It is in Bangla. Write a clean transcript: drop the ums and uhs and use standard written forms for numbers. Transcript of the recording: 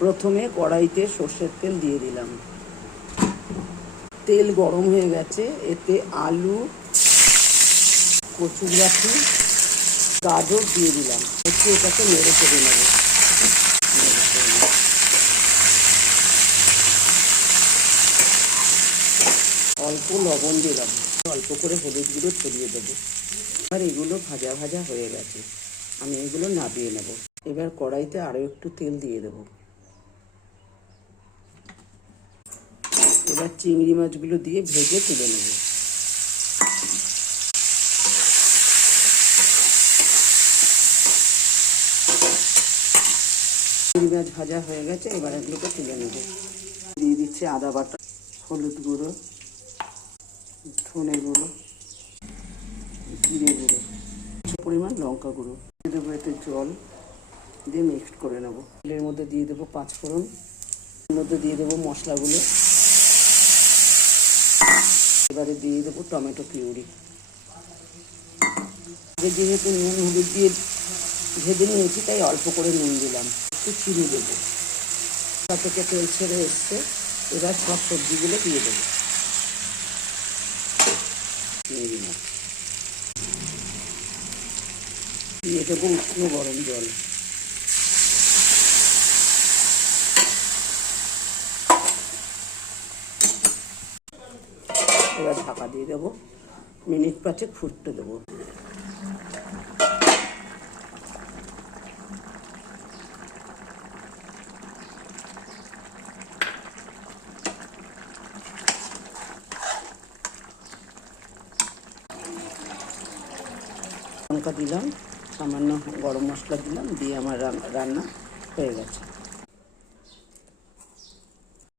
প্রথমে কড়াইতে সর্ষের তেল দিয়ে দিলাম। তেল গরম হয়ে গেছে, এতে আলু, কচুরগাঠি, গাজর দিয়ে দিলাম। একটু এটাকে নেড়ে চেড়ে নেব। অল্প লবণ দিলাম, অল্প করে হলুদ গুঁড়ো ছড়িয়ে দেবো। আর এগুলো ভাজা ভাজা হয়ে গেছে, আমি এগুলো নামিয়ে নেব। এবার কড়াইতে আরও একটু তেল দিয়ে দেবো। এবার চিংড়ি মাছগুলো দিয়ে ভেজে তুলে নেব। চিংড়ি মাছ ভাজা হয়ে গেছে, এবার এগুলোকে তুলে নেব। দিয়ে দিচ্ছি আদা বাটা, হলুদ গুঁড়ো, ধনে গুঁড়ো, জিরে গুঁড়ো, কিছু পরিমাণ লঙ্কা গুঁড়ো দিয়ে দেবো। এতে জল দিয়ে মিক্সড করে নেব। তেলের মধ্যে দিয়ে দেবো পাঁচফোড়ন, এর মধ্যে দিয়ে দেবো মশলাগুলো। এবারে দিয়ে দেবো টমেটো পিউরি। যেহেতু নুন হলুদ দিয়ে ভেজে নিয়েছি, তাই অল্প করে নুন দিলাম। একটু চিনি দেবো। তা থেকে তেল ছেড়ে এসছে, এবার সব সবজিগুলো দিয়ে দেবো। দিয়ে দেবো উষ্ণ গরম জল। এবার ঢাকা দিয়ে দেবো, মিনিট 5 ফুটতে দেবো। লঙ্কা দিলাম, সামান্য গরম মশলা দিলাম, দিয়ে আমার রান্না হয়ে গেছে।